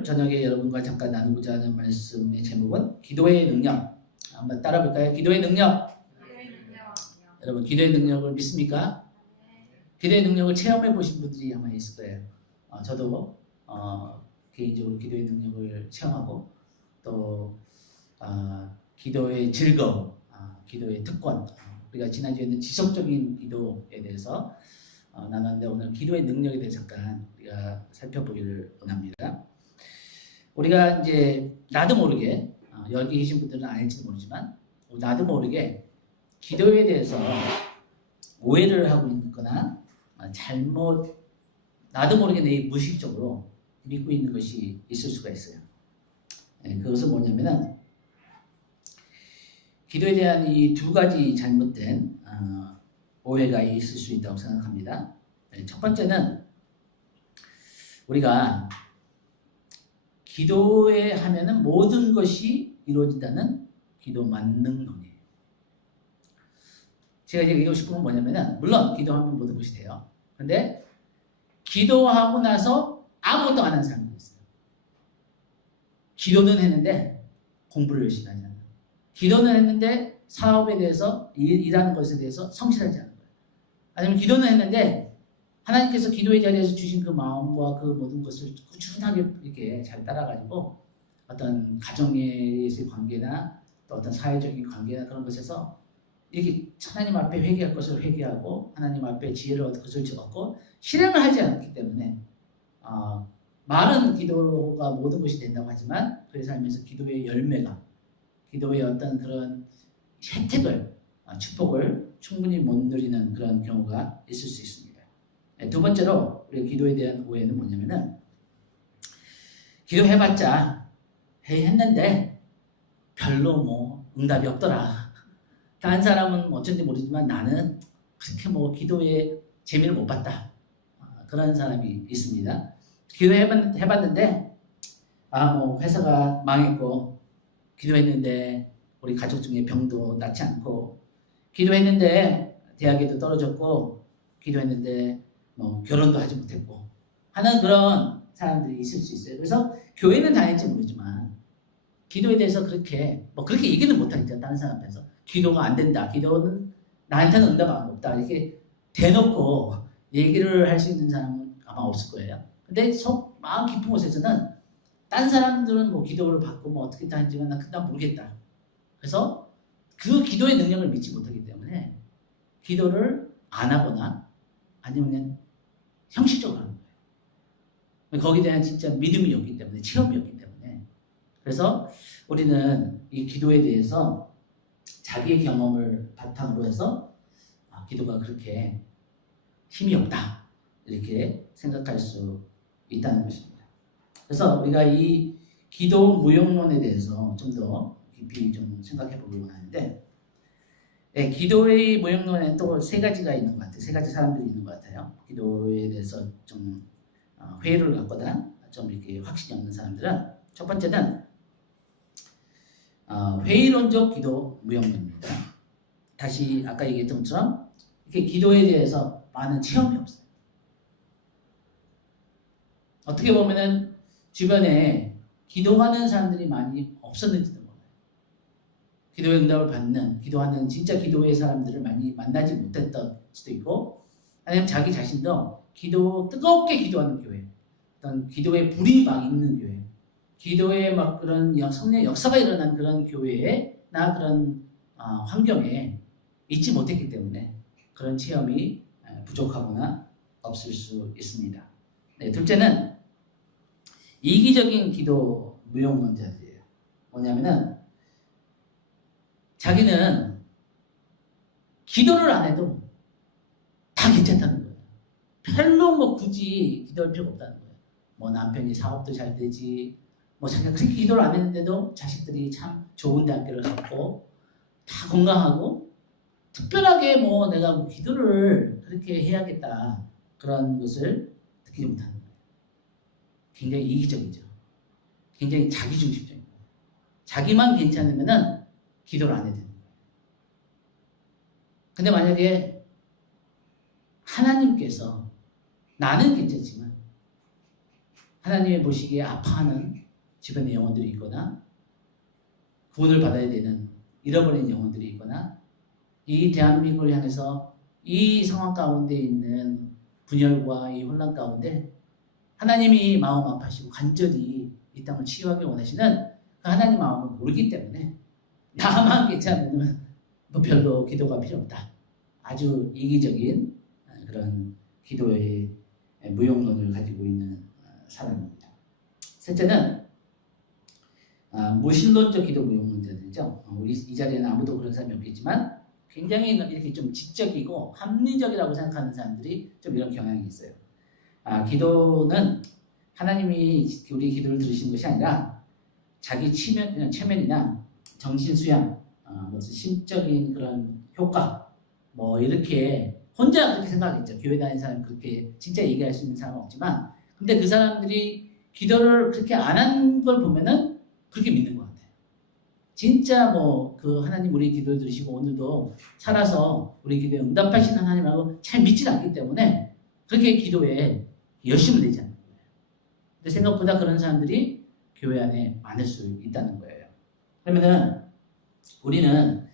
오늘 저녁에 여러분과 잠깐 나누고자 하는 말씀의 제목은 기도의 능력. 한번 따라 볼까요? 기도의 능력. 여러분 기도의 능력을 믿습니까? 기도의 능력을 체험해 보신 분들이 아마 있을 거예요. 저도 개인적으로 기도의 능력을 체험하고 또 기도의 즐거움, 기도의 특권. 우리가 지난주에는 지속적인 기도에 대해서 나눴는데 오늘 기도의 능력에 대해서 잠깐 우리가 살펴보기를 원합니다. 우리가 이제 나도 모르게 여기 계신 분들은 아닐지 모르지만 나도 모르게 기도에 대해서 오해를 하고 있거나 잘못 나도 모르게 내 무의식적으로 믿고 있는 것이 있을 수가 있어요. 그것은 뭐냐면은 기도에 대한 이 두 가지 잘못된 오해가 있을 수 있다고 생각합니다. 첫 번째는 우리가 기도에 하면은 모든 것이 이루어진다는 기도 만능론이에요. 제가 이제 얘기하고 싶은 건 뭐냐면은 물론 기도하면 모든 것이 돼요. 근데 기도하고 나서 아무것도 안 하는 사람이 있어요. 기도는 했는데 공부를 열심히 하지 않아요. 기도는 했는데 사업에 대해서 일하는 것에 대해서 성실하지 않아요. 아니면 기도는 했는데 하나님께서 기도의 자리에서 주신 그 마음과 그 모든 것을 꾸준하게 이렇게 잘 따라가지고 어떤 가정에서의 관계나 또 어떤 사회적인 관계나 그런 것에서 이렇게 하나님 앞에 회개할 것을 회개하고 하나님 앞에 지혜를 얻을 것을 얻고 실행을 하지 않기 때문에 말은 기도가 모든 것이 된다고 하지만 그의 삶에서 기도의 열매가 기도의 어떤 그런 혜택을 축복을 충분히 못 누리는 그런 경우가 있을 수 있습니다. 두 번째로 우리가 기도에 대한 오해는 뭐냐면은 기도해봤자 했는데 별로 뭐 응답이 없더라. 다른 사람은 어쩐지 모르지만 나는 그렇게 뭐 기도에 재미를 못 봤다. 그런 사람이 있습니다. 기도해봤는데 뭐 회사가 망했고 기도했는데 우리 가족 중에 병도 낫지 않고 기도했는데 대학에도 떨어졌고 기도했는데 뭐 결혼도 하지 못했고 하는 그런 사람들이 있을 수 있어요. 그래서 교회는 다닐지 모르지만 기도에 대해서 그렇게 얘기는 못하겠죠. 다른 사람 앞에서 기도가 안 된다. 기도는 나한테는 응답 없다. 이렇게 대놓고 얘기를 할 수 있는 사람은 아마 없을 거예요. 근데 마음 깊은 곳에서는 딴 사람들은 뭐 기도를 받고 뭐 어떻게 다니지만 난 모르겠다. 그래서 그 기도의 능력을 믿지 못하기 때문에 기도를 안 하거나 아니면 그냥 형식적으로 하는 거예요. 거기에 대한 진짜 믿음이 없기 때문에 체험이 없기 때문에 그래서 우리는 이 기도에 대해서 자기의 경험을 바탕으로 해서 기도가 그렇게 힘이 없다 이렇게 생각할 수 있다는 것입니다. 그래서 우리가 이 기도 무용론에 대해서 좀 더 깊이 좀 생각해 보려고 하는데 기도의 무용론에는 또 세 가지가 있는 것 같아요. 세 가지 사람들이 있는 것 같아요. 기도에 대해서 좀 회의를 갖거나 좀 이렇게 확신이 없는 사람들은 첫 번째는 회의론적 기도 무용론입니다. 다시 아까 얘기했던 것처럼 이렇게 기도에 대해서 많은 체험이 없어요. 어떻게 보면은 주변에 기도하는 사람들이 많이 없었는지도 몰라요. 기도의 응답을 받는, 기도하는 진짜 기도의 사람들을 많이 만나지 못했던 수도 있고 아니면 자기 자신도 뜨겁게 기도하는 교회, 어떤 기도의 불이 막 있는 교회, 기도에 막 그런 성령의 역사가 일어난 그런 교회나 그런 환경에 있지 못했기 때문에 그런 체험이 부족하거나 없을 수 있습니다. 둘째는 이기적인 기도 무용론자들이에요. 뭐냐면은 자기는 기도를 안 해도 다 괜찮다는 거예요. 별로 뭐 굳이 기도할 필요가 없다는 거예요. 뭐 남편이 사업도 잘 되지, 뭐 자기가 그렇게 기도를 안 했는데도 자식들이 참 좋은 대학교를 갔고 다 건강하고 특별하게 뭐 내가 뭐 기도를 그렇게 해야겠다 그런 것을 느끼지 못하는 거예요. 굉장히 이기적이죠. 굉장히 자기중심적인 거예요. 자기만 괜찮으면은 기도를 안 해도 되는 거예요. 근데 만약에 하나님께서 나는 괜찮지만 하나님이 보시기에 아파하는 주변의 영혼들이 있거나 구원을 받아야 되는 잃어버린 영혼들이 있거나 이 대한민국을 향해서 이 상황 가운데 있는 분열과 이 혼란 가운데 하나님이 마음 아파하시고 간절히 이 땅을 치유하기 원하시는 그 하나님 마음을 모르기 때문에 나만 괜찮으면 뭐 별로 기도가 필요 없다. 아주 이기적인 그런 기도의 무용론을 가지고 있는 사람입니다. 셋째는 무신론적 기도 무용론자들이죠. 우리 이 자리에는 아무도 그런 사람이 없겠지만 굉장히 이렇게 좀 지적이고 합리적이라고 생각하는 사람들이 좀 이런 경향이 있어요. 기도는 하나님이 우리 기도를 들으신 것이 아니라 자기 체면이나 정신 수양, 무슨 심적인 그런 효과, 뭐 이렇게 혼자 그렇게 생각하겠죠. 교회 다니는 사람이 그렇게 진짜 얘기할 수 있는 사람은 없지만, 근데 그 사람들이 기도를 그렇게 안 한 걸 보면은 그렇게 믿는 것 같아요. 진짜 뭐 그 하나님 우리 기도를 들으시고 오늘도 살아서 우리 기도에 응답하시는 하나님하고 잘 믿지 않기 때문에 그렇게 기도에 열심을 내지 않는 거예요. 근데 생각보다 그런 사람들이 교회 안에 많을 수 있다는 거예요. 그러면은 우리는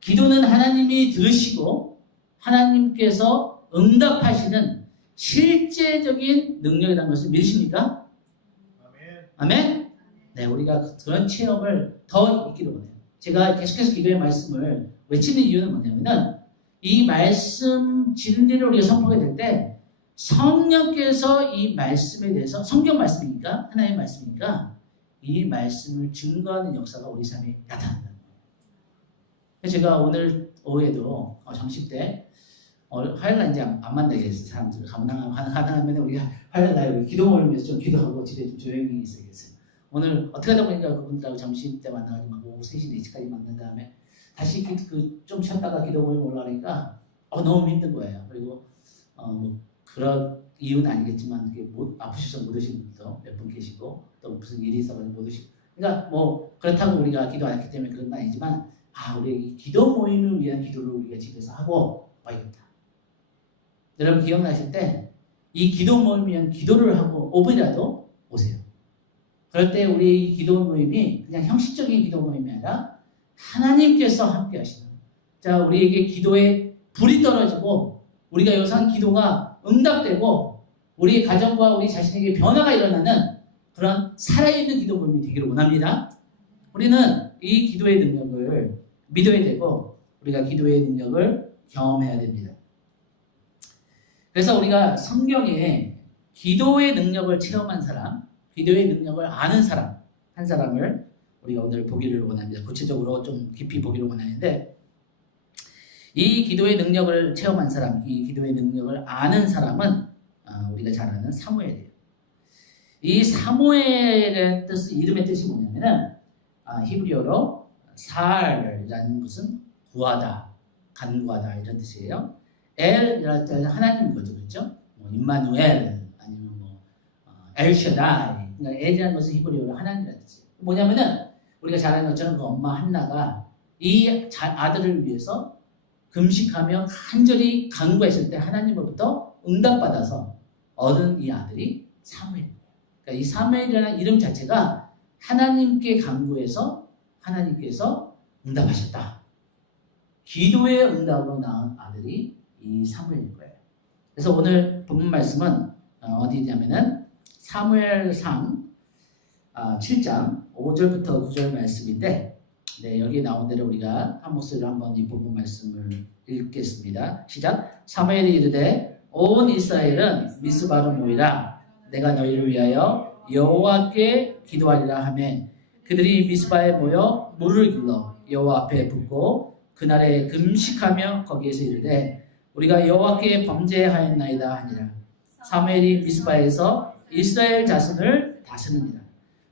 기도는 하나님이 들으시고 하나님께서 응답하시는 실제적인 능력이라는 것을 믿으십니까? 아멘? 네, 우리가 그런 체험을 더 있기를 원해요. 제가 계속해서 기도의 말씀을 외치는 이유는 뭐냐면은 이 말씀 진리를 우리가 선포하게 될 때 성령께서 이 말씀에 대해서 성경 말씀이니까 하나님의 말씀이니까 이 말씀을 증거하는 역사가 우리 삶에 나타난다는 거예요. 제가 오늘 오후에도 정식 때 화요일날 이제 안 만나겠어요. 사람들 가능하면 우리가 화요일날 기도 모임에서 좀 기도하고 집에 좀 조용히 있어야겠어요. 오늘 어떻게 하다 보니까 그분들하고 점심 때 만나가지고 막 오후 3시, 4시까지 만난 다음에 다시 좀 쉬었다가 기도 모임 올라가니까 너무 힘든 거예요. 그리고 뭐 그런 이유는 아니겠지만 아프셔서 못 오신 분도 몇 분 계시고 또 무슨 일이 있어가지고 못 오시고, 그러니까 뭐 그렇다고 우리가 기도 안 했기 때문에 그런 건 아니지만 우리 이 기도 모임을 위한 기도를 우리가 집에서 하고 와야겠다. 여러분 기억나실 때 이 기도 모임을 위한 기도를 하고 5분이라도 오세요. 그럴 때 우리 기도 모임이 그냥 형식적인 기도 모임이 아니라 하나님께서 함께 하시는, 자, 우리에게 기도에 불이 떨어지고 우리가 요상 기도가 응답되고 우리 가정과 우리 자신에게 변화가 일어나는 그런 살아있는 기도 모임이 되기를 원합니다. 우리는 이 기도의 능력을 믿어야 되고 우리가 기도의 능력을 경험해야 됩니다. 그래서 우리가 성경에 기도의 능력을 체험한 사람, 기도의 능력을 아는 사람, 한 사람을 우리가 오늘 보기를 원합니다. 구체적으로 좀 깊이 보기를 원하는데, 이 기도의 능력을 체험한 사람, 이 기도의 능력을 아는 사람은 우리가 잘 아는 사무엘이에요. 이 사무엘의 이름의 뜻이 뭐냐면은 히브리어로 사알이라는 것은 구하다, 간구하다 이런 뜻이에요. 엘이라는 뜻은 하나님인 거죠, 그렇죠? 임마누엘 아니면 엘샤다이. 그러니까 엘이라는 것은 히브리어로 하나님이라는 뜻이에요. 뭐냐면은 우리가 잘 아는 것처럼 그 엄마 한나가 이 아들을 위해서 금식하며 간절히 간구했을 때 하나님으로부터 응답받아서 얻은 이 아들이 사무엘입니다. 그러니까 이 사무엘이라는 이름 자체가 하나님께 간구해서 하나님께서 응답하셨다. 기도의 응답으로 낳은 아들이 이 사무엘인 거예요. 그래서 오늘 본문 말씀은 어디냐면은 사무엘상 7장 5절부터 9절 말씀인데, 네, 여기 나온 대로 우리가 한 목소리로 한번 이 본문 말씀을 읽겠습니다. 시작. 사무엘이 이르되 온 이스라엘은 미스바로 모이라. 내가 너희를 위하여 여호와께 기도하리라 하매 그들이 미스바에 모여 물을 길러 여호와 앞에 붓고 그날에 금식하며 거기에서 이르되 우리가 여호와께 범죄하였나이다 하니라. 사무엘이 미스바에서 이스라엘 자손을 다스립니다.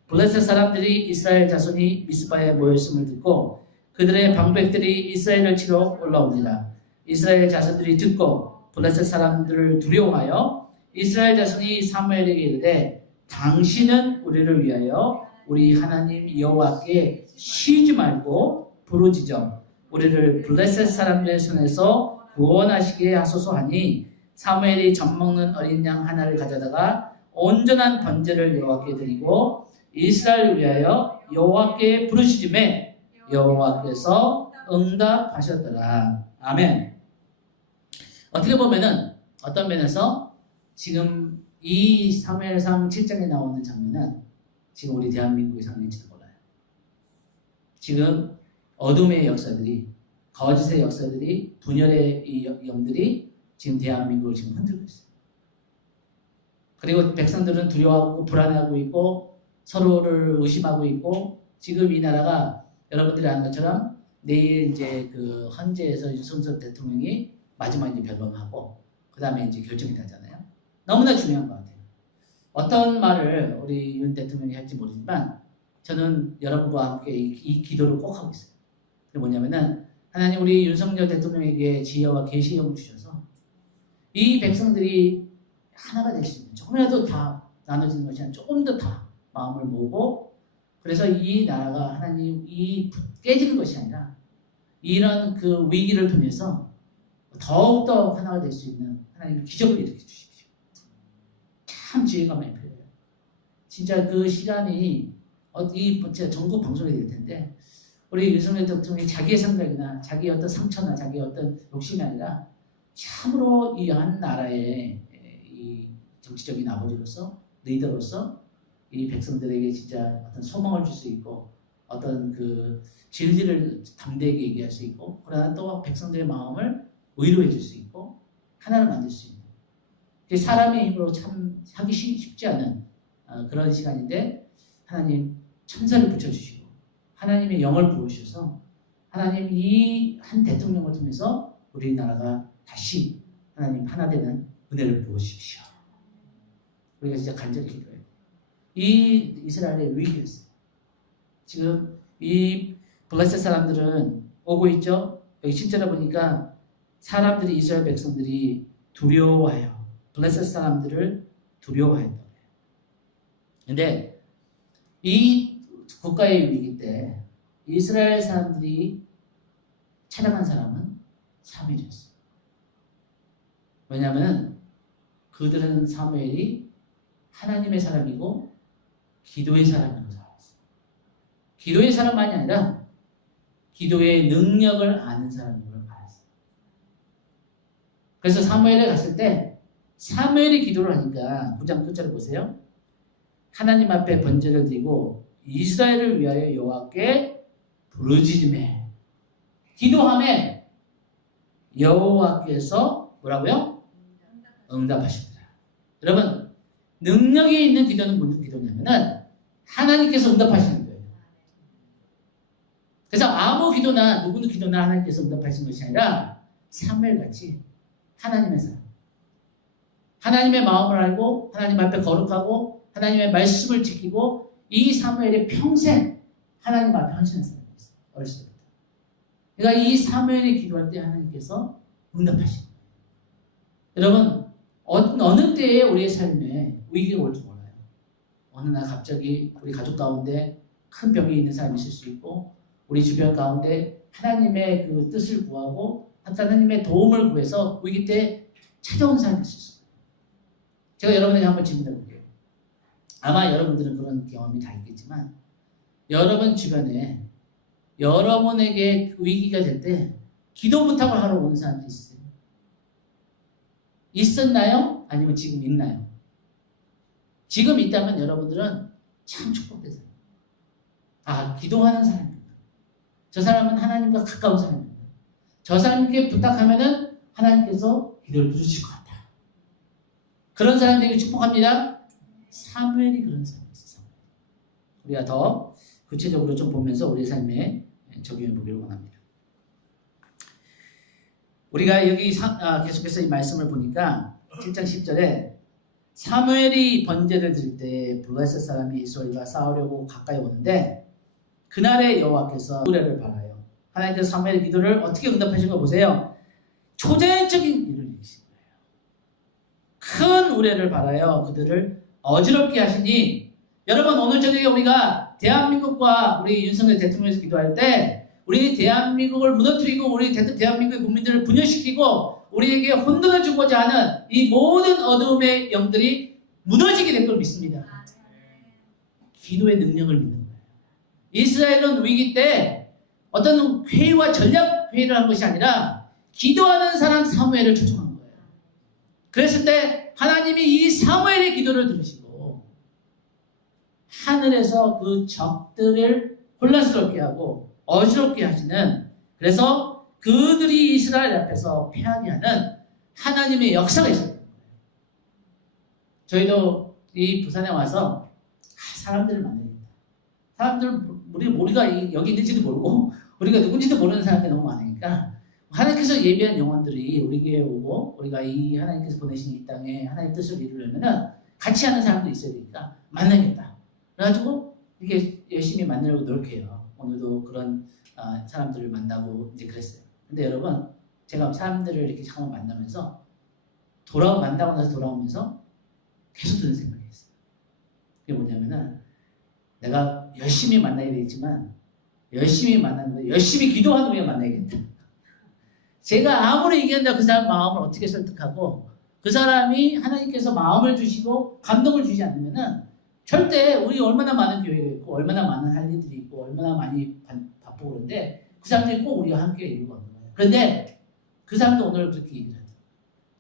블레셋 사람들이 이스라엘 자손이 미스바에 모였음을 듣고 그들의 방백들이 이스라엘을 치러 올라옵니다. 이스라엘 자손들이 듣고 블레셋 사람들을 두려워하여 이스라엘 자손이 사무엘에게 이르되 당신은 우리를 위하여 우리 하나님 여호와께 쉬지 말고 부르짖어 우리를 블레셋 사람들의 손에서 구원하시게 하소서 하니 사무엘이 젖먹는 어린 양 하나를 가져다가 온전한 번제를 여호와께 드리고 이스라엘을 위하여 여호와께 부르짖음에 여호와께서 응답하셨더라. 아멘. 어떻게 보면은 어떤 면에서 지금 이 사무엘상 7장에 나오는 장면은 지금 우리 대한민국의 장면일지도 몰라요. 지금 어둠의 역사들이, 거짓의 역사들이, 분열의 이 영들이 지금 대한민국을 지금 흔들고 있어요. 그리고 백성들은 두려워하고 불안해하고 있고 서로를 의심하고 있고, 지금 이 나라가 여러분들이 아는 것처럼 내일 이제 그 헌재에서 윤석열 대통령이 마지막 이제 변론하고 그 다음에 이제 결정이 나잖아요. 너무나 중요한 것 같아요. 어떤 말을 우리 윤 대통령이 할지 모르지만 저는 여러분과 함께 이 기도를 꼭 하고 있어요. 그게 뭐냐면은 하나님, 우리 윤석열 대통령에게 지혜와 계시형을 주셔서 이 백성들이 하나가 될 수 있는, 조금이라도 다 나눠지는 것이 아니라 조금 더 다 마음을 모으고, 그래서 이 나라가 하나님 이 깨지는 것이 아니라 이런 그 위기를 통해서 더욱더 하나가 될 수 있는 하나님의 기적을 일으켜 주십시오. 참 지혜가 많이 필요해요. 진짜 그 시간이 이 전국 방송이 될 텐데, 우리 윤석열 대통령이 자기의 생각이나 자기의 어떤 상처나 자기의 어떤 욕심이 아니라 참으로 이 한 나라의 이 정치적인 아버지로서, 리더로서 이 백성들에게 진짜 어떤 소망을 줄 수 있고, 어떤 그 진리를 담대하게 얘기할 수 있고, 그러나 또 백성들의 마음을 위로해 줄 수 있고 하나를 만들 수 있는, 사람의 힘으로 참 하기 쉽지 않은 그런 시간인데, 하나님 천사를 붙여주시고 하나님의 영을 부으셔서 하나님 이 한 대통령을 통해서 우리나라가 다시 하나님 하나 되는 은혜를 부으십시오. 우리가 진짜 간절히 기도해요. 이 이스라엘의 위기였어요. 지금 이 블레셋 사람들은 오고 있죠. 여기 실제로 보니까 사람들이, 이스라엘 백성들이 두려워해요. 블레셋 사람들을 두려워했다. 근데 이 국가의 위기 때 이스라엘 사람들이 찾아간 사람은 사무엘이었어요. 왜냐하면 그들은 사무엘이 하나님의 사람이고 기도의 사람으로 살았어요. 기도의 사람만이 아니라 기도의 능력을 아는 사람으로 알았어요. 그래서 사무엘에 갔을 때 사무엘이 기도를 하니까 9장 끝자를 보세요. 하나님 앞에 번제를 드리고 이스라엘을 위하여 여호와께 부르짖음에, 기도함에 여호와께서 뭐라고요? 응답하시더라. 여러분, 능력이 있는 기도는 무슨 기도냐면은 하나님께서 응답하시는 거예요. 그래서 아무 기도나 누구는 기도나 하나님께서 응답하시는 것이 아니라 사무엘같이 하나님의 사람, 하나님의 마음을 알고 하나님 앞에 거룩하고 하나님의 말씀을 지키고, 이 사무엘이 평생 하나님 앞에 헌신한 사람이었어요. 어렸을 때부터. 그러니까 이 사무엘이 기도할 때 하나님께서 응답하시는 거예요. 여러분, 어느 때에 우리의 삶에 위기가 올지 몰라요. 어느 날 갑자기 우리 가족 가운데 큰 병이 있는 사람이 있을 수 있고, 우리 주변 가운데 하나님의 그 뜻을 구하고 하나님의 도움을 구해서 위기 때 찾아온 사람이 있을 수 있어요. 제가 여러분에게 한번 질문해 볼게요. 아마 여러분들은 그런 경험이 다 있겠지만, 여러분 주변에 여러분에게 위기가 될 때 기도 부탁을 하러 오는 사람들이 있어요. 있었나요? 아니면 지금 있나요? 지금 있다면 여러분들은 참 축복되세요. 아, 기도하는 사람입니다. 저 사람은 하나님과 가까운 사람입니다. 저 사람께 부탁하면은 하나님께서 기도를 들으실 것 같다. 그런 사람들에게 축복합니다. 사무엘이 그런 사람이었어요. 우리가 더 구체적으로 좀 보면서 우리 삶에 적용해 보기를 원합니다. 우리가 여기 계속해서 이 말씀을 보니까 7장 10절에 사무엘이 번제를 드릴 때 블레셋 사람이 이스라엘과 싸우려고 가까이 오는데 그날에 여호와께서 우레를 바라요. 하나님께서 사무엘의 기도를 어떻게 응답하신 거 보세요. 초자연적인 일을 이루신 거예요. 큰 우레를 바라요. 그들을 어지럽게 하시니, 여러분 오늘 저녁에 우리가 대한민국과 우리 윤석열 대통령에서 기도할 때 우리 대한민국을 무너뜨리고 우리 대한민국의 국민들을 분열시키고 우리에게 혼돈을 주고자 하는 이 모든 어둠의 영들이 무너지게 될 걸 믿습니다. 기도의 능력을 믿는 거예요. 이스라엘은 위기 때 어떤 회의와 전략 회의를 한 것이 아니라 기도하는 사람 사무엘을 초청한 거예요. 그랬을 때 하나님이 이 사무엘의 기도를 들으시고 하늘에서 그 적들을 혼란스럽게 하고 어지럽게 하시는, 그래서 그들이 이스라엘 앞에서 패하게 하는 하나님의 역사가 있었던 거예요. 저희도 이 부산에 와서 사람들을 만납니다. 사람들, 우리가 여기 있는지도 모르고 우리가 누군지도 모르는 사람들이 너무 많으니까 하나님께서 예비한 영혼들이 우리 교회에 오고 우리가 이 하나님께서 보내신 이 땅에 하나님의 뜻을 이루려면 같이 하는 사람도 있어야 되니까 만나겠다. 그래가지고 이렇게 열심히 만나려고 노력해요. 오늘도 그런 사람들을 만나고 이제 그랬어요. 근데 여러분, 제가 사람들을 이렇게 잠깐 만나면서 만나고 나서 돌아오면서 계속 드는 생각이 있어요. 그게 뭐냐면은 내가 열심히 만나야 되겠지만 열심히 만나는 거, 열심히 기도하는 후에 만나야겠다. 제가 아무리 얘기한다 그 사람 마음을 어떻게 설득하고 그 사람이 하나님께서 마음을 주시고 감동을 주지 않으면은 절대 우리 얼마나 많은 교회가 있고 얼마나 많은 할 일들이 있고 얼마나 많이 바쁘고 그런데 그 사람들이 꼭 우리와 함께 이루고 없는 거예요. 그런데 그 사람도 오늘 그렇게 얘기를 하죠.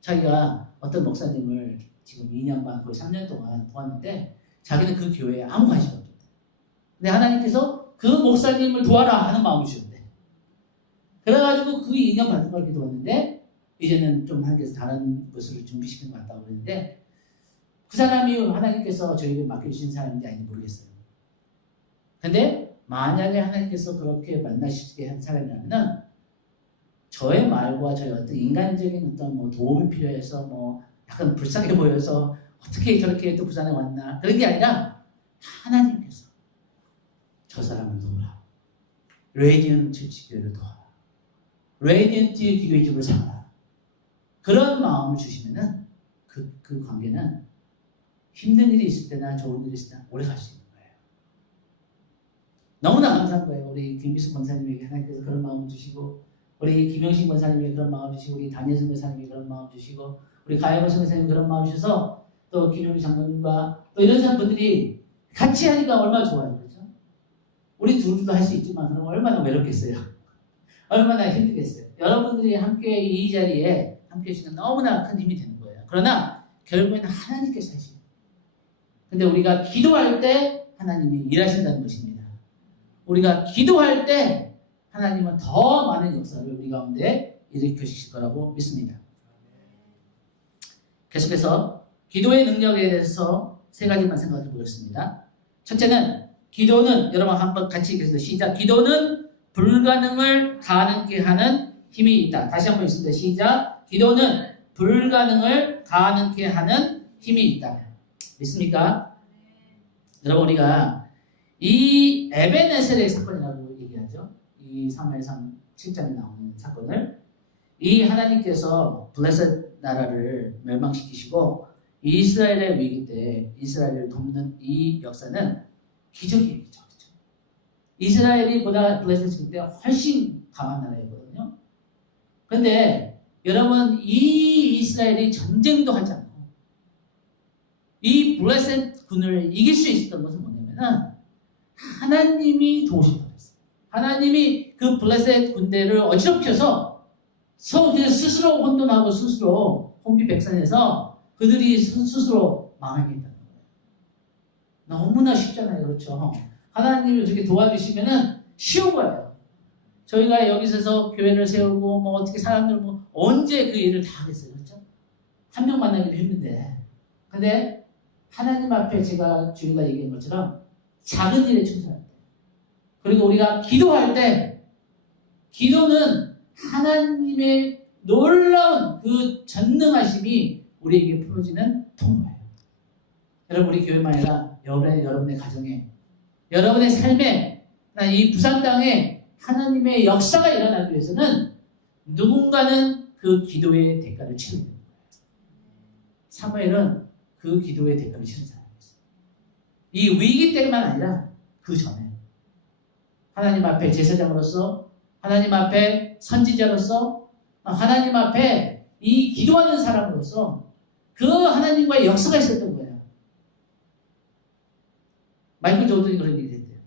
자기가 어떤 목사님을 지금 2년 반 거의 3년 동안 도왔는데 자기는 그 교회에 아무 관심 없었대. 근데 하나님께서 그 목사님을 도와라 하는 마음을 주셨대. 그래가지고 그 2년 받은 걸 기도했는데 이제는 좀 하나님께서 다른 것을 준비시킨 것 같다고 그랬는데 그 사람이 하나님께서 저에게 맡겨주신 사람인지 아닌지 모르겠어요. 근데 만약에 하나님께서 그렇게 만나시게 한 사람이라면 저의 말과 저의 어떤 인간적인 어떤 뭐 도움이 필요해서 뭐 약간 불쌍해 보여서 어떻게 저렇게 또 부산에 왔나 그런 게 아니라 하나님께서 저 사람을 도우라. 레디언트 기교회를 도와라. 레디언트 기교회 집을 사라. 그런 마음을 주시면은 그 관계는 힘든 일이 있을 때나 좋은 일이 있을 때나 오래 갈 수 있는 거예요. 너무나 감사한 거예요. 우리 김미숙 권사님에게 하나님께서 그런 마음을 주시고 우리 김영신 권사님에게 그런 마음을 주시고 우리 단예선 권사님에게 그런 마음을 주시고 우리 가야버신 권사님에게 그런 마음을 주셔서 또 김용희 장로님과 또 이런 사람들이 같이 하니까 얼마나 좋아요. 그렇죠? 우리 둘도 할 수 있지만 그럼 얼마나 외롭겠어요. 얼마나 힘들겠어요. 여러분들이 함께 이 자리에 함께 해주시는 너무나 큰 힘이 되는 거예요. 그러나 결국에는 하나님께서 하시는 거예요. 근데 우리가 기도할 때 하나님이 일하신다는 것입니다. 우리가 기도할 때 하나님은 더 많은 역사를 우리 가운데 일으켜 주실 거라고 믿습니다. 계속해서 기도의 능력에 대해서 세 가지만 생각해 보겠습니다. 첫째는 기도는 여러분 한번 같이 읽겠습니다. 시작. 기도는 불가능을 가능케 하는 힘이 있다. 다시 한번 읽습니다. 시작. 기도는 불가능을 가능케 하는 힘이 있다. 믿습니까? 여러분 우리가 이 에베네셀의 사건이라고 얘기하죠. 이 사무엘상 7장에 나오는 사건을 이 하나님께서 블레셋 나라를 멸망시키시고 이스라엘의 위기 때 이스라엘을 돕는 이 역사는 기적이에요. 기적. 이스라엘이 보다 블레셋 때 훨씬 강한 나라였거든요. 그런데 여러분 이 이스라엘이 전쟁도 하지 않고 이 블레셋 군을 이길 수 있었던 것은 뭐냐면 하나님이 도우신 거였어요. 하나님이 그 블레셋 군대를 어지럽혀서 그냥 스스로 혼돈하고 스스로 혼비백산해서 그들이 스스로 망하겠다는 거예요. 너무나 쉽잖아요. 그렇죠? 하나님이 어떻게 도와주시면은 쉬운 거예요. 저희가 여기서 교회를 세우고 뭐 어떻게 사람들 뭐 언제 그 일을 다 하겠어요. 그렇죠? 한 명 만나기도 힘든데. 근데 하나님 앞에 제가 주일날 얘기한 것처럼 작은 일에 충성할 때 그리고 우리가 기도할 때 기도는 하나님의 놀라운 그 전능하심이 우리에게 풀어지는 통로예요. 여러분 우리 교회만 아니라 여러분의 가정에 여러분의 삶에 이 부산 땅에 하나님의 역사가 일어나기 위해서는 누군가는 그 기도의 대가를 치르는 거예요. 사무엘은 그 기도의 대가를 치른 사람이었어요. 이 위기 때만 아니라 그 전에 하나님 앞에 제사장으로서 하나님 앞에 선지자로서 하나님 앞에 이 기도하는 사람으로서 그 하나님과의 역사가 있었던 거예요. 마이클 조던이 그런 얘기를 했대요.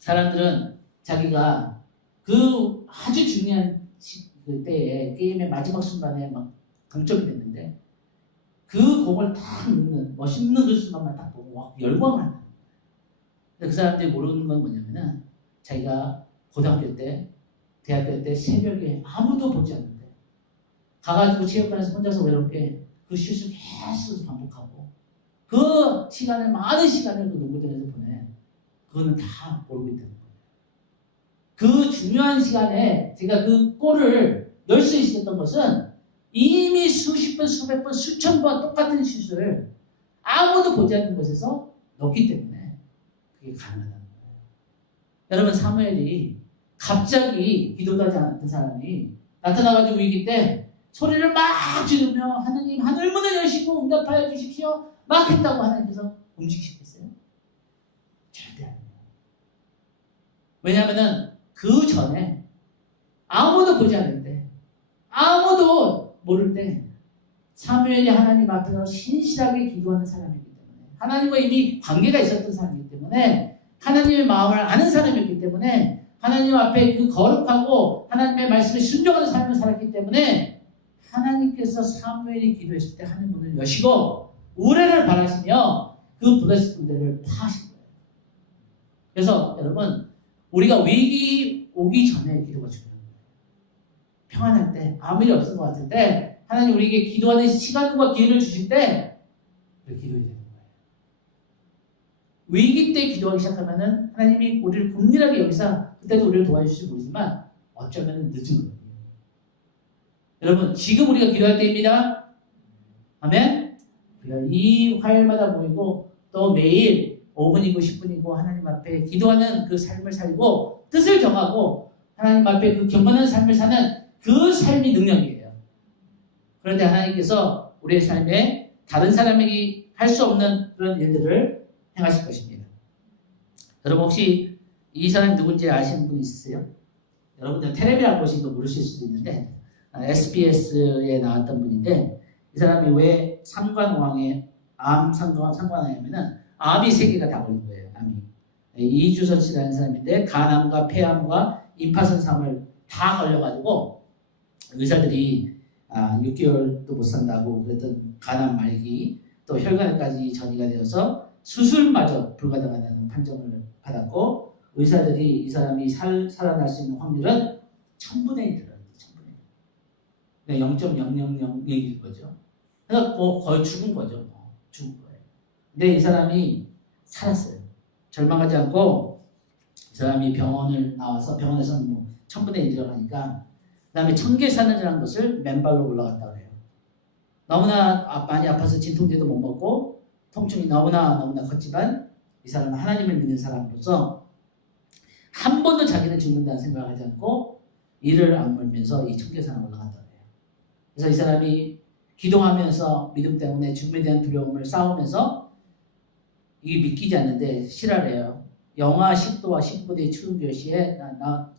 사람들은 자기가 그 아주 중요한 그때에 게임의 마지막 순간에 막 동점이 됐는데 그 공을 딱 넣는 멋있는 그 순간만 딱 보고 와, 열광을 한다. 근데 그 사람들이 모르는 건 뭐냐면은 자기가 고등학교 때, 대학교 때 새벽에 아무도 보지 않는데 가가지고 체육관에서 혼자서 외롭게 그 슛을 계속 반복하고 그 시간을 많은 시간을 그 농구장에서 보내. 그거는 다 모르고 있다는 거예요. 그 중요한 시간에 제가 그 골을 넣을 수 있었던 것은 이미 수십 번, 수백 번, 수천 번 똑같은 슛을 아무도 보지 않는 곳에서 넣기 때문에 그게 가능하다는 거예요. 여러분, 사무엘이 갑자기 기도도 하지 않았던 사람이 나타나가지고 위기 때 소리를 막 지르며 하나님 하늘문을 여시고 응답하여 주십시오 막 했다고 하나님께서 움직이시겠어요? 절대 아니에요. 왜냐하면 그 전에 아무도 보지 않을 때 아무도 모를 때 사무엘이 하나님 앞에서 신실하게 기도하는 사람이기 때문에 하나님과 이미 관계가 있었던 사람이기 때문에 하나님의 마음을 아는 사람이었기 때문에 하나님 앞에 그 거룩하고 하나님의 말씀에 순종하는 삶을 살았기 때문에 하나님께서 사무엘이 기도했을 때 하늘 문을 여시고 우레를 바라시며 그 블레스 군대를 파하신 거예요. 그래서 여러분 우리가 위기 오기 전에 기도가 중요한 거예요. 평안할 때 아무 일이 없을 것 같을 때 하나님 우리에게 기도하는 시간과 기회를 주실 때 우리 기도해야 되는 거예요. 위기 때 기도하기 시작하면은 하나님이 우리를 곤밀하게 여기서 그때도 우리를 도와주실지 모르지만 어쩌면 늦은 거예요. 여러분 지금 우리가 기도할 때입니다. 아멘. 우리가 이 화요일마다 모이고 또 매일 5분이고 10분이고 하나님 앞에 기도하는 그 삶을 살고 뜻을 정하고 하나님 앞에 그 경건한 삶을 사는 그 삶이 능력이에요. 그런데 하나님께서 우리의 삶에 다른 사람에게 할 수 없는 그런 일들을 행하실 것입니다. 여러분 혹시 이 사람이 누군지 아시는 분 있으세요? 여러분들 텔레비를 보시고 모르실 수도 있는데 SBS에 나왔던 분인데 이 사람이 왜 상관왕에 암 상관왕이냐면은 암이 3개가 다 걸린 거예요. 암이. 이주선 씨라는 사람인데 간암과 폐암과 임파선삼을 다 걸려가지고 의사들이 6개월도 못 산다고 그랬던 간암 말기 또 혈관까지 전이가 되어서 수술마저 불가능하다는 판정을 받았고 의사들이 이 사람이 살아날 수 있는 확률은 1000분의 1 들어요. 1000분의 1. 0.000일 거죠. 그래서 거의 죽은 거죠. 죽은 거예요. 근데 이 사람이 살았어요. 절망하지 않고 이 사람이 병원을 나와서 병원에서는 1000분의 1이라고 하니까 그 다음에 청계산이라는 것을 맨발로 올라갔다 그래요. 너무나 많이 아파서 진통제도 못 먹고 통증이 너무나 컸지만 이 사람은 하나님을 믿는 사람으로서 한 번도 자기는 죽는다는 생각을 하지 않고 이를 악물면서 이 청계산을 올라갔다 그래요. 그래서 이 사람이 기도하면서 믿음 때문에 죽음에 대한 두려움을 싸우면서 이게 믿기지 않는데 실화래요. 영하 10도와 19도의 추운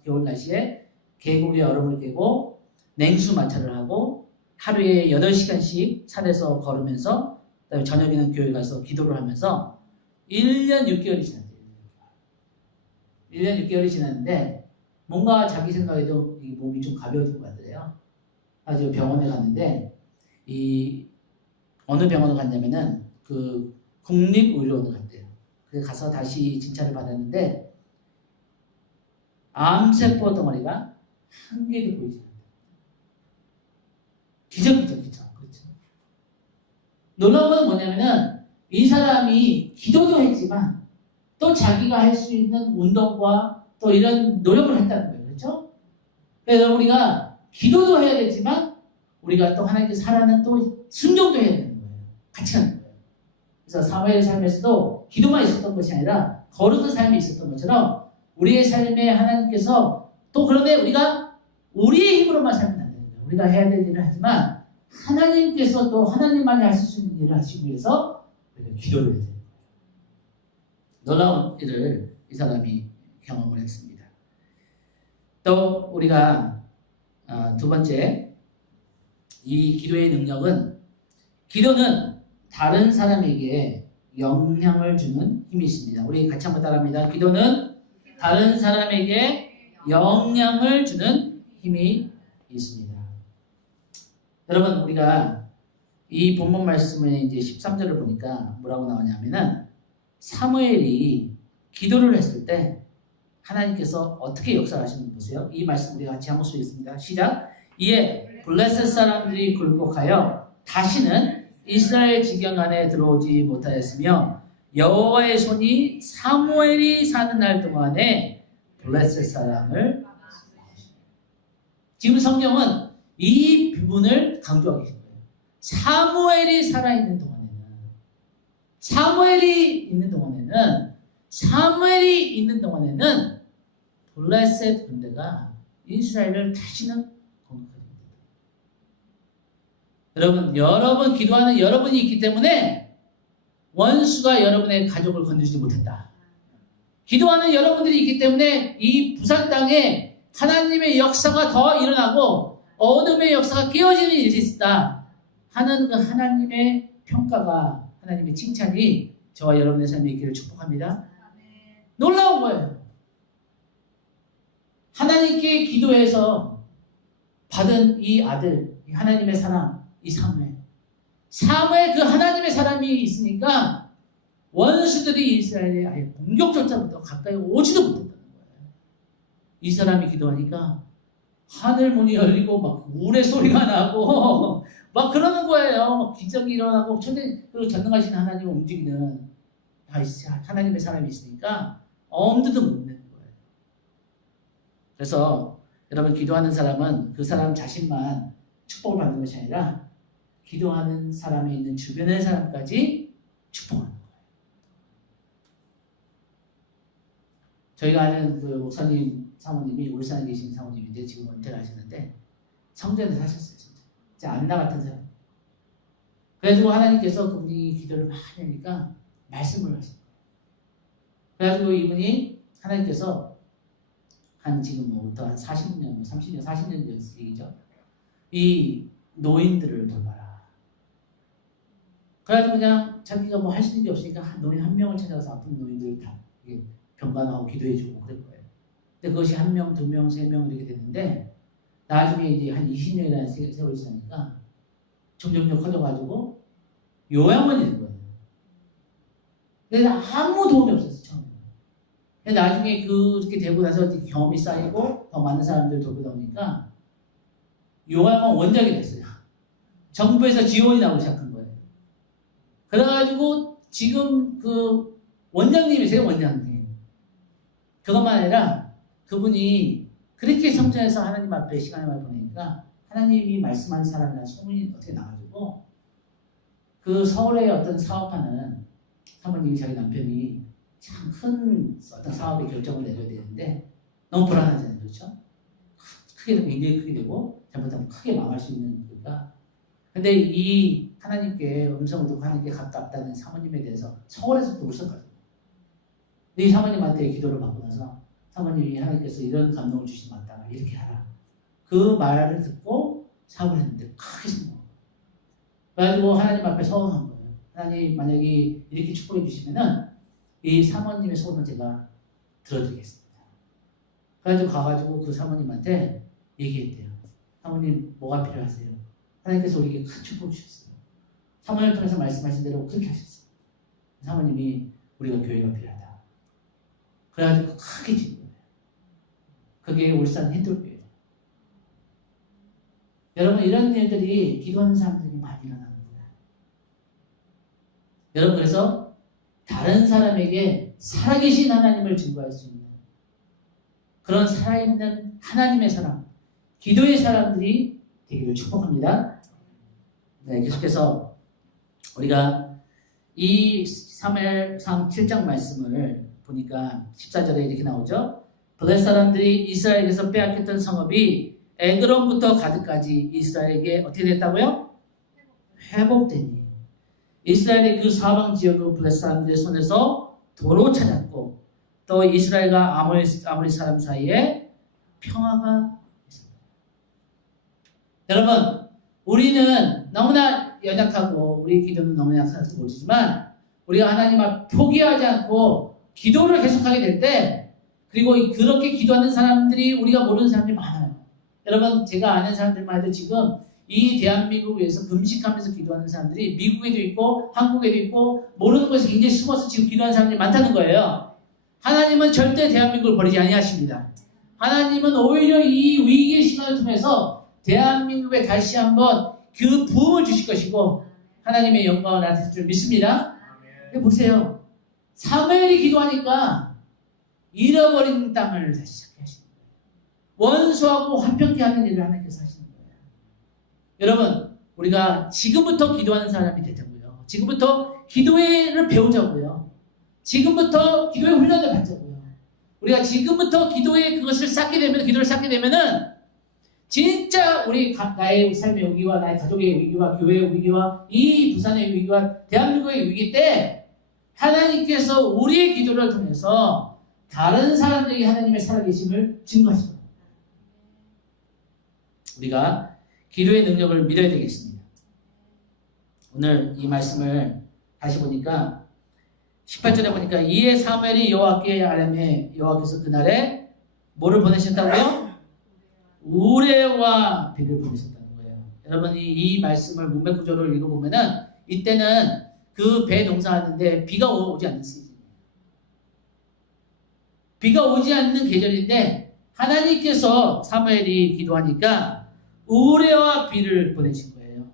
겨울 날씨에 계곡의 얼음을 깨고 냉수 마찰을 하고 하루에 8시간씩 산에서 걸으면서 그다음에 저녁에는 교회 가서 기도를 하면서 1년 6개월이 지났대요. 1년 6개월이 지났는데 뭔가 자기 생각에도 이 몸이 좀 가벼워진 것 같더래요. 아주 병원에 갔는데 이 어느 병원을 갔냐면은 그 국립의료원을 갔대요. 그래서 가서 다시 진찰을 받았는데 암세포 덩어리가 한 개도 보이지 않는다. 기적이죠. 그렇죠. 놀라운 건 뭐냐면은 이 사람이 기도도 했지만 또 자기가 할 수 있는 운동과 또 이런 노력을 했다는 거예요. 그렇죠? 그래서 우리가 기도도 해야 되지만 우리가 또 하나님께 살아는 또 순종도 해야 되는 거예요. 같이 하는 거예요. 그래서 사무엘의 삶에서도 기도만 있었던 것이 아니라 거룩한 삶이 있었던 것처럼 우리의 삶에 하나님께서 또 그런데 우리가 우리의 힘으로만 살면 안 되는 거예요. 우리가 해야 될 일을 하지만 하나님께서 또 하나님만이 하실 수 있는 일을 하시기 위해서 우리가 기도를 해야 되는 거예요. 놀라운 일을 이 사람이 경험을 했습니다. 또 우리가 두 번째 이 기도의 능력은 기도는 다른 사람에게 영향을 주는 힘이 있습니다. 우리 같이 한번 따라합니다. 기도는 다른 사람에게 영향을 주는 힘이 있습니다. 여러분, 우리가 이 본문 말씀의 이제 13절을 보니까 뭐라고 나오냐면은 사무엘이 기도를 했을 때 하나님께서 어떻게 역사하시는지 보세요. 이 말씀 우리가 같이 한번 쓰겠습니다. 시작. 이에 블레셋 사람들이 굴복하여 다시는 이스라엘 지경 안에 들어오지 못하였으며 여호와의 손이 사무엘이 사는 날 동안에 블레셋 사람을 지금 성경은 이 부분을 강조하고 계신 거예요. 사무엘이 살아있는 동안에는 사무엘이 있는 동안에는 블레셋 군대가 이스라엘을 다시는 공격하지 못했다. 여러분 기도하는 여러분이 있기 때문에 원수가 여러분의 가족을 건드리지 못했다. 기도하는 여러분들이 있기 때문에 이 부산 땅에 하나님의 역사가 더 일어나고 어둠의 역사가 깨어지는 일이 있다 하는 그 하나님의 평가가, 하나님의 칭찬이 저와 여러분의 삶에 있기를 축복합니다. 놀라운 거예요. 하나님께 기도해서 받은 이 아들, 이 하나님의 사람, 이 사무엘 그 하나님의 사람이 있으니까 원수들이 이스라엘에 아예 공격조차부터 가까이 오지도 못했다는 거예요. 이 사람이 기도하니까 하늘 문이 열리고 막 우레 소리가 나고 막 그러는 거예요. 기적이 일어나고 그리고 전능하신 하나님을 움직이는 하나님의 사람이 있으니까 엄두도 못 내는 거예요. 그래서 여러분, 기도하는 사람은 그 사람 자신만 축복을 받는 것이 아니라 기도하는 사람에 있는 주변의 사람까지 축복하는 거예요. 저희가 아는 그 목사님 사모님이 울산에 계신 사모님인데 지금 은퇴를 하시는데 성전에 사셨어요. 진짜 안나 같은 사람. 그래가지고 하나님께서 그분이 기도를 많이 하니까 말씀을 하신 거예요. 그래가지고 이분이 하나님께서 한 지금부터 한 40년, 30년, 40년 전 얘기죠. 이 노인들을 돌봐라. 그래가지고 그냥 자기가 뭐 할 수 있는 게 없으니까 노인 한 명을 찾아가서 아픈 노인들을 다 병간호하고 기도해주고 그럴 거예요. 근데 그것이 한 명, 두 명, 세 명 이렇게 됐는데 나중에 이제 한 20년이라는 세월이 지나니까 점점 커져가지고 요양원이 된 거예요. 근데 아무 도움이 없었어요, 처음에. 근데 나중에 그렇게 되고 나서 경험이 쌓이고 더 많은 사람들 돌보다 보니까 요양원 원장이 됐어요. 정부에서 지원이 나오기 시작한 거예요. 그래가지고 지금 그 원장님이세요, 원장님. 그것만 아니라 그분이 그렇게 성전에서 하나님 앞에 시간을 많이 보내니까 하나님이 말씀하는 사람이나 소문이 어떻게 나가지고 그 서울에 어떤 사업하는 사모님이 자기 남편이 참 큰 어떤 사업의 결정을 내려야 되는데 너무 불안하잖아요. 그렇죠? 크게 되면 굉장히 크게 되고 잘못하면 크게 망할 수 있는 거니까. 근데 이 하나님께 음성을 듣고 하나님께 가깝다는 사모님에 대해서 서울에서도 울었거든요. 이 사모님한테 기도를 받고 나서 사모님이 하나님께서 이런 감동을 주시면 맞다. 이렇게 하라. 그 말을 듣고 사업을 했는데 크게 성공한 거예요. 그래가지고 하나님 앞에 서원한 거예요. 하나님 만약에 이렇게 축복해 주시면은 이 사모님의 소원을 제가 들어드리겠습니다. 그래가지고 가가지고 그 사모님한테 얘기했대요. 사모님 뭐가 필요하세요? 하나님께서 우리에게 큰 축복 주셨어요. 사모님을 통해서 말씀하신 대로 그렇게 하셨어요. 사모님이 우리가 교회가 필요하다. 그래가지고 크게 진 거예요. 그게 울산 힌돌교회예요. 여러분, 이런 일들이 기도하는 사람들이 많이 일어나는 거예요. 여러분, 그래서 다른 사람에게 살아계신 하나님을 증거할 수 있는 그런 살아있는 하나님의 사람, 기도의 사람들이 되기를 축복합니다. 네, 계속해서 우리가 이 사무엘상 7장 말씀을 보니까 14절에 이렇게 나오죠. 블레셋 사람들이 이스라엘에서 빼앗겼던 성읍이 에그론부터 가드까지 이스라엘에게 어떻게 됐다고요? 회복되니 이스라엘의 그 사방 지역을 블레셋 사람들의 손에서 도로 찾았고 또 이스라엘과 아모리 사람 사이에 평화가 있습니다. 여러분, 우리는 너무나 연약하고 우리 기도는 너무나 약해서 모르지만 우리가 하나님 앞 포기하지 않고 기도를 계속하게 될 때, 그리고 그렇게 기도하는 사람들이 우리가 모르는 사람들이 많아요. 여러분, 제가 아는 사람들만 해도 지금 이 대한민국에서 금식하면서 기도하는 사람들이 미국에도 있고 한국에도 있고 모르는 곳에 굉장히 숨어서 지금 기도하는 사람들이 많다는 거예요. 하나님은 절대 대한민국을 버리지 아니하십니다. 하나님은 오히려 이 위기의 시간을 통해서 대한민국에 다시 한번 그 부흥을 주실 것이고 하나님의 영광을 나타낼 줄 믿습니다. 근데 보세요. 사무엘이 기도하니까 잃어버린 땅을 다시 찾게 하시는 거예요. 원수하고 화평케 하는 일을 하나님께서 하시는 거예요. 여러분, 우리가 지금부터 기도하는 사람이 되자고요. 지금부터 기도를 배우자고요. 지금부터 기도의 훈련을 받자고요. 우리가 지금부터 기도를 쌓게 되면은 진짜 나의 삶의 위기와 나의 가족의 위기와 교회의 위기와 이 부산의 위기와 대한민국의 위기 때 하나님께서 우리의 기도를 통해서 다른 사람들에게 하나님의 살아계심을 증거하십니다. 우리가 기도의 능력을 믿어야 되겠습니다. 오늘 이 말씀을 다시 보니까 18절에 보니까 이에 사무엘이 여호와께 아뢰매 여호와께서 그날에 뭐를 보내셨다고요? 우레와 비를 보내셨다는 거예요. 여러분이 이 말씀을 문맥 구조를 읽어보면은 이때는 그 배 농사하는데 비가 오지 않는 시즌이에요. 비가 오지 않는 계절인데 하나님께서 사무엘이 기도하니까 우레와 비를 보내신 거예요.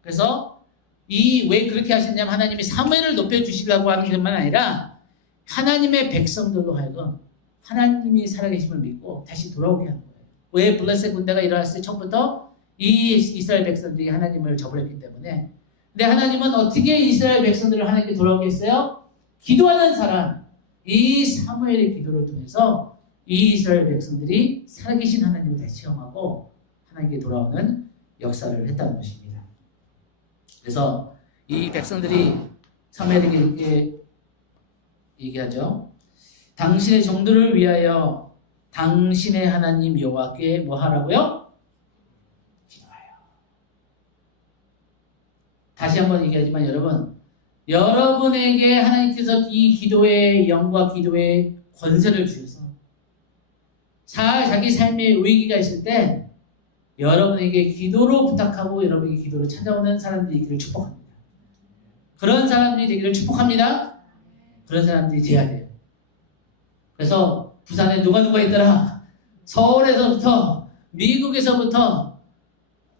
그래서 왜 그렇게 하셨냐면 하나님이 사무엘을 높여주시려고 하는 것만 아니라 하나님의 백성들로 하여금 하나님이 살아계심을 믿고 다시 돌아오게 하는 거예요. 왜 블레셋 군대가 일어났을 때 처음부터 이 이스라엘 백성들이 하나님을 저버렸기 때문에. 근데 하나님은 어떻게 이스라엘 백성들을 하나님께 돌아오게 했어요? 기도하는 사람, 이 사무엘의 기도를 통해서 이 이스라엘 백성들이 살아계신 하나님을 다시 체험하고 하나님께 돌아오는 역사를 했다는 것입니다. 그래서 이 백성들이 사무엘에게 이렇게 얘기하죠. 당신의 종들을 위하여 당신의 하나님 여호와께 뭐 하라고요? 기도하여. 다시 한번 얘기하지만 여러분에게 하나님께서 이 기도의 영과 기도의 권세를 주셔서 자기 삶의 위기가 있을 때 여러분에게 기도로 부탁하고 여러분에게 기도로 찾아오는 사람들이 되기를 축복합니다. 그런 사람들이 되기를 축복합니다. 그런 사람들이 돼야 돼요. 그래서 부산에 누가 있더라? 서울에서부터 미국에서부터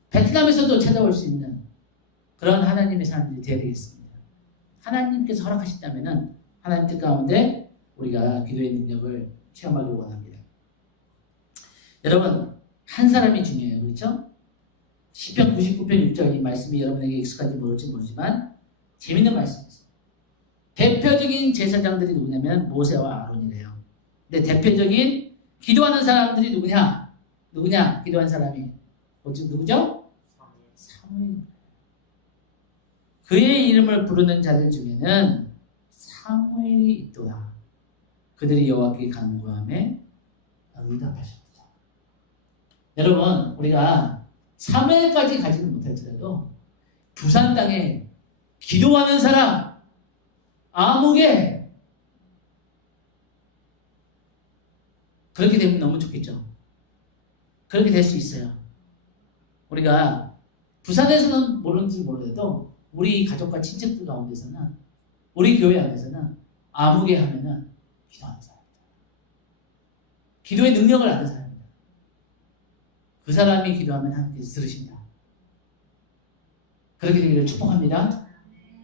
베트남에서도 찾아올 수 있는 그런 하나님의 사람들이 되어야 되겠습니다. 하나님께서 허락하신다면 하나님 뜻 가운데 우리가 기도의 능력을 체험하기 원합니다. 여러분, 한 사람이 중요해요. 그렇죠? 시편 99편 6절 이 말씀이 여러분에게 익숙한지 모르지만 재밌는 말씀이에요. 대표적인 제사장들이 누구냐면 모세와 아론이래요. 근데 대표적인 기도하는 사람들이 누구냐? 기도한 사람이 누구죠? 사무엘. 그의 이름을 부르는 자들 중에는 사무엘이 있도다. 그들이 여호와께 간구함에 응답하셨다. 여러분, 우리가 사무엘까지 가지는 못할지라도 부산 땅에 기도하는 사람, 아무개 그렇게 되면 너무 좋겠죠. 그렇게 될 수 있어요. 우리가 부산에서는 모르는지 모르겠도 우리 가족과 친척들 가운데서는 우리 교회 안에서는 아무개 하면은 기도하는 사람이다. 기도의 능력을 아는 사람이다. 그 사람이 기도하면 하나님께서 들으십니다. 그렇게 되기를 축복합니다.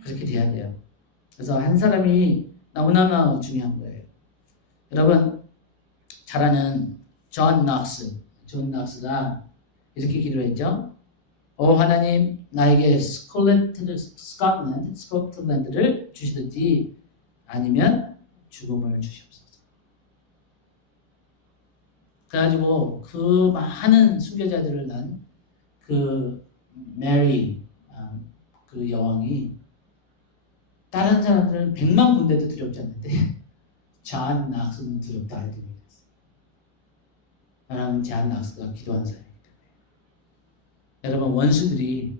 그렇게 돼야 돼요. 그래서 한 사람이 너무나 중요한 거예요. 여러분, 잘 아는 존 낙스가 이렇게 기도했죠. 하나님, 나에게 스코틀랜드를 주시든지 아니면 죽음을 주시옵소서. 그래가지고 그 많은 순교자들을 낳은 그 메리 그 여왕이 다른 사람들은 100만 군대도 두렵지 않는데 존 낙스는 두렵다 할 정도였어요. 왜냐하면 존 낙스가 기도한 사람이기 때문에. 여러분, 원수들이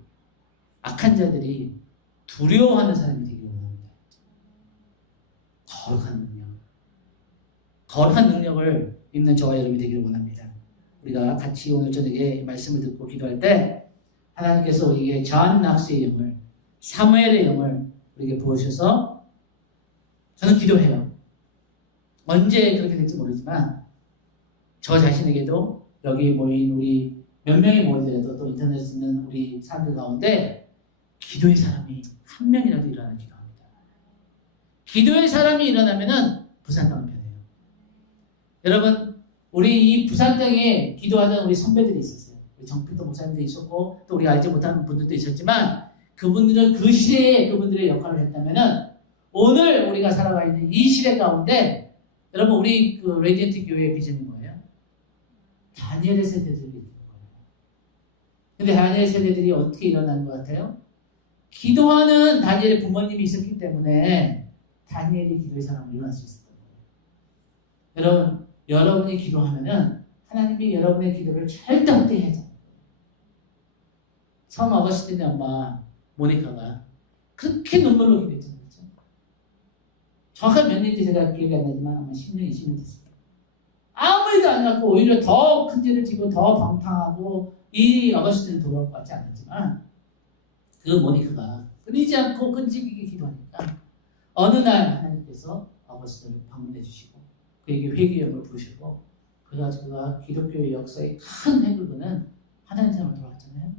악한 자들이 두려워하는 사람이 되기 원합니다. 거룩한 능력을 입는 저와 여러분이 되기를 원합니다. 우리가 같이 오늘 저녁에 말씀을 듣고 기도할 때 하나님께서 우리에게 존 낙스의 영을, 사무엘의 영을 우리에게 부어주셔서 저는 기도해요. 언제 그렇게 될지 모르지만 저 자신에게도 여기 모인 우리 몇 명이 모이더라도 또 인터넷에 있는 우리 사람들 가운데 기도의 사람이 한 명이라도 일어나기를 기도합니다. 기도의 사람이 일어나면은 부산 땅은 변해요. 여러분, 우리 이 부산 땅에 기도하던 우리 선배들이 있었어요. 우리 정필도 목사님도 있었고 또 우리 알지 못하는 분들도 있었지만 그분들은 그 시대에 그분들의 역할을 했다면은 오늘 우리가 살아가 있는 이 시대 가운데 여러분 우리 그 레디언트 교회의 비전이 뭐예요? 다니엘의 세대들이 있는 거예요. 근데 다니엘 세대들이 어떻게 일어나는 것 같아요? 기도하는 다니엘의 부모님이 있었기 때문에 다니엘이 기도의 사람으로 일어날 수 있었던 거예요. 여러분, 여러분이 기도하면은 하나님이 여러분의 기도를 절대 헛되게 하지 않아요. 처음 어거스틴의 엄마 모니카가 그렇게 눈물로 기도했잖아요. 그렇죠? 정확한 몇 년인지 제가 기억이 안 나지만 아마 10년, 20년 됐습니다. 아무 일도 안 났고 오히려 더 큰 죄를 지고 더 방탕하고 이 어거스틴은 돌아올 것 같지 않았지만 그 모니카가 끊이지 않고 끈질기게 기도하니까 어느 날 하나님께서 어거스틴을 방문해 주시고 그에게 회개의 영을 부르시고 그래가지고 그가 기독교의 역사에 큰 획을 그는 하나님 사람으로 돌아갔잖아요.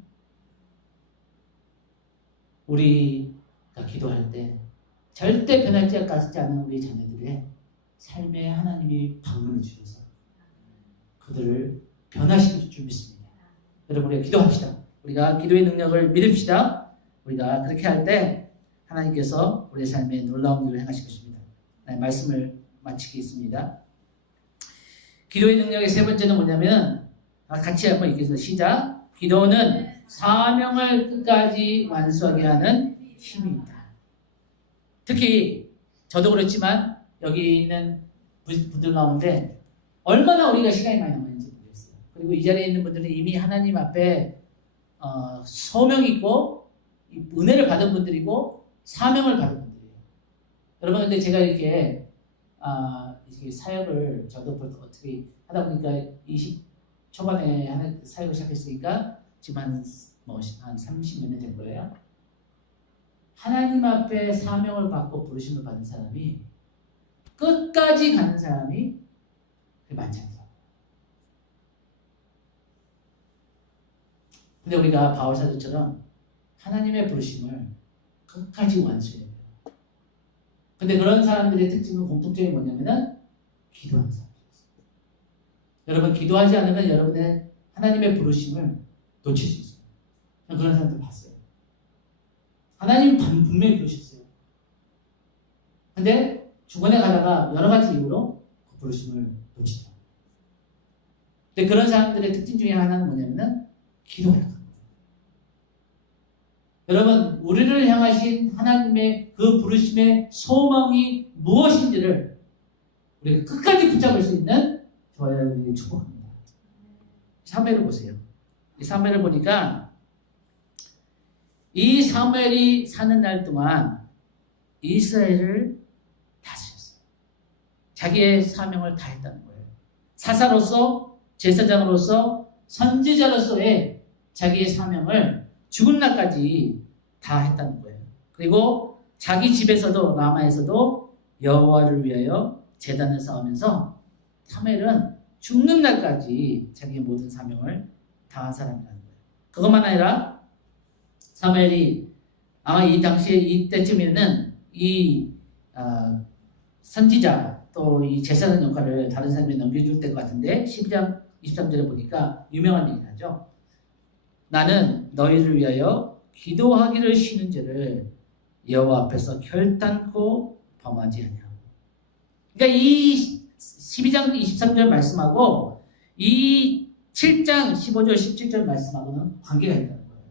우리가 기도할 때 절대 변하지 않는 우리 자녀들의 삶에 하나님이 방문해 주셔서 그들을 변화시킬 줄 믿습니다. 여러분 우리가 기도합시다. 우리가 기도의 능력을 믿읍시다. 우리가 그렇게 할 때 하나님께서 우리의 삶에 놀라운 일을 행하실 것입니다. 말씀을 마치겠습니다. 기도의 능력의 세 번째는 뭐냐면 같이 한번 읽겠습니다. 시작. 기도는 사명을 끝까지 완수하게 하는 힘입니다. 특히 저도 그렇지만 여기 있는 분들 가운데 얼마나 우리가 시간이 많이 남았는지 모르겠어요. 그리고 이 자리에 있는 분들은 이미 하나님 앞에 소명이 있고 은혜를 받은 분들이고 사명을 받은 분들이에요. 여러분 근데 제가 이렇게 사역을 저도 어떻게 하다 보니까 20 초반에 하나 사역을 시작했으니까 지금 한 30몇 년 된 거예요. 하나님 앞에 사명을 받고 부르심을 받은 사람이 끝까지 가는 사람이 많지 않다. 근데 우리가 바울 사도처럼 하나님의 부르심을 끝까지 완수해야 돼요. 근데 그런 사람들의 특징은 공통점이 뭐냐면은 기도하는 사람들이었어요. 여러분 기도하지 않으면 여러분의 하나님의 부르심을 놓칠 수 있어요. 그런 사람들 봤어요. 하나님 분명히 부르셨어요. 근데 중간에 가다가 여러 가지 이유로 그 부르심을 놓치죠. 근데 그런 사람들의 특징 중에 하나는 뭐냐면은 기도해야 합니다. 여러분 우리를 향하신 하나님의 그 부르심의 소망이 무엇인지를 우리가 끝까지 붙잡을 수 있는 저와 여러분에게 축복합니다. 사무엘을 보세요. 이 사무엘을 보니까 이 사무엘이 사는 날 동안 이스라엘을 다스렸어요. 자기의 사명을 다 했다는 거예요. 사사로서, 제사장으로서, 선지자로서의 자기의 사명을 죽은 날까지 다 했다는 거예요. 그리고 자기 집에서도 라마에서도 여호와를 위하여 제단을 쌓으면서 사무엘은 죽는 날까지 자기의 모든 사명을 다한 사람이라는 거예요. 그것만 아니라 사무엘이 아마 이 당시에 이때쯤에는 이 선지자 또 이 제사장 역할을 다른 사람이 넘겨줄 때것 같은데 12장 23절에 보니까 유명한 얘기를 하죠. 나는 너희를 위하여 기도하기를 쉬는 죄를 여호와 앞에서 결단코 범하지 아니하고. 그러니까 이 12장 23절 말씀하고 이 7장 15절 17절 말씀하고는 관계가 있다는 거예요.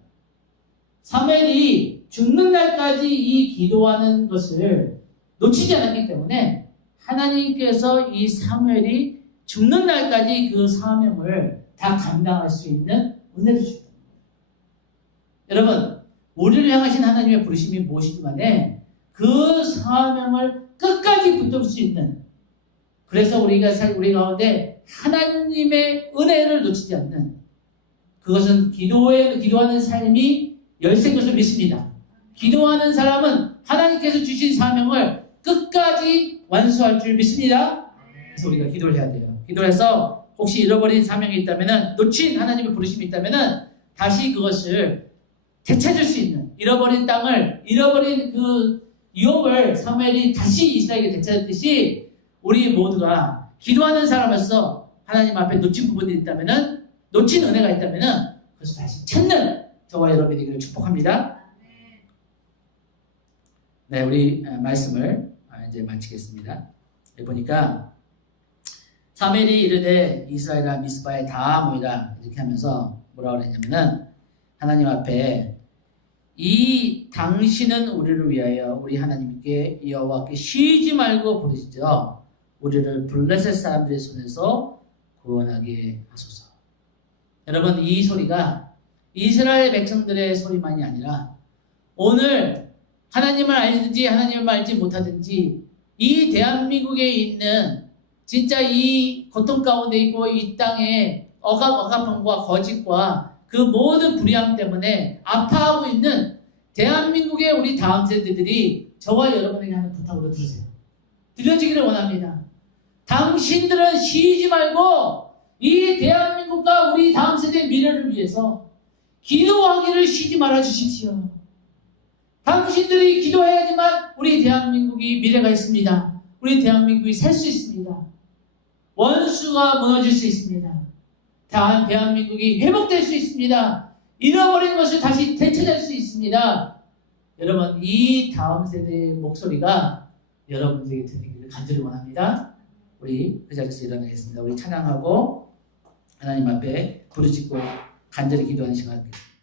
사무엘이 죽는 날까지 이 기도하는 것을 놓치지 않았기 때문에 하나님께서 이 사무엘이 죽는 날까지 그 사명을 다 감당할 수 있는 은혜를 주셨다. 여러분, 우리를 향하신 하나님의 부르심이 무엇이든 간에 그 사명을 끝까지 붙들 수 있는 그래서 우리 가운데 하나님의 은혜를 놓치지 않는, 그것은 기도하는 삶이 열쇠인 것을 믿습니다. 기도하는 사람은 하나님께서 주신 사명을 끝까지 완수할 줄 믿습니다. 그래서 우리가 기도를 해야 돼요. 기도를 해서 혹시 잃어버린 사명이 있다면은, 놓친 하나님의 부르심이 있다면은 다시 그것을 되찾을 수 있는, 잃어버린 땅을, 잃어버린 그 유업을 사무엘이 다시 이스라엘에게 되찾았듯이 우리 모두가 기도하는 사람으로서 하나님 앞에 놓친 부분이 있다면은, 놓친 은혜가 있다면은 그것을 다시 찾는 저와 여러분이 되기를 축복합니다. 네, 우리 말씀을 이제 마치겠습니다. 보니까 사무엘이 이르되 이스라엘아 미스바에 다 모이라 이렇게 하면서 뭐라고 그랬냐면은, 하나님 앞에 이 당신은 우리를 위하여 우리 하나님께 여호와께 쉬지 말고 부르시죠. 우리를 블레셋 사람들의 손에서 구원하게 하소서. 여러분, 이 소리가 이스라엘 백성들의 소리만이 아니라 오늘 하나님을 알든지 하나님을 알지 못하든지 이 대한민국에 있는 진짜 이 고통 가운데 있고 이 땅에 억압함과 거짓과 그 모든 불의함 때문에 아파하고 있는 대한민국의 우리 다음 세대들이 저와 여러분에게 하는 부탁으로 들으세요. 들려지기를 원합니다. 당신들은 쉬지 말고 이 대한민국과 우리 다음 세대의 미래를 위해서 기도하기를 쉬지 말아 주십시오. 당신들이 기도해야지만 우리 대한민국이 미래가 있습니다. 우리 대한민국이 살 수 있습니다. 원수가 무너질 수 있습니다. 대한민국이 회복될 수 있습니다. 잃어버린 것을 다시 되찾을 수 있습니다. 여러분, 이 다음 세대의 목소리가 여러분들에게 들리기를 간절히 원합니다. 우리 그 자리에서 일어나겠습니다. 우리 찬양하고 하나님 앞에 부르짖고 간절히 기도하는 시간 갖겠습니다.